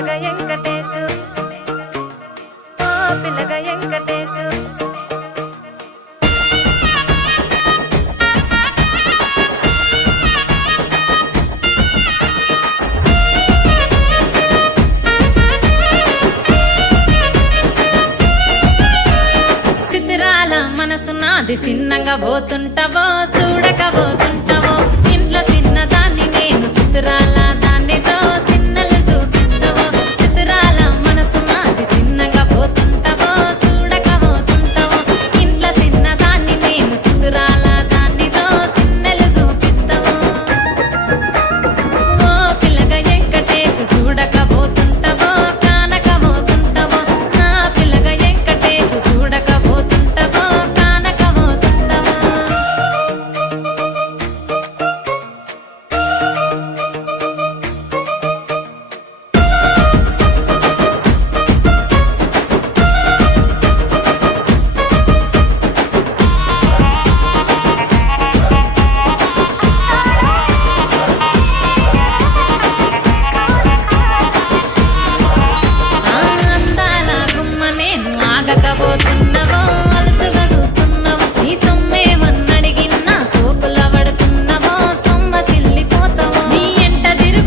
పిల్లగా వెంకటేశు ఓ పిల్లగా వెంకటేశు సిద్ధిరాల మనసు నాది చిన్నగా పోతుంటావో చూడక పోతుంటావో ఇంట్లో చిన్నదాన్ని నేను సిద్ధిరాల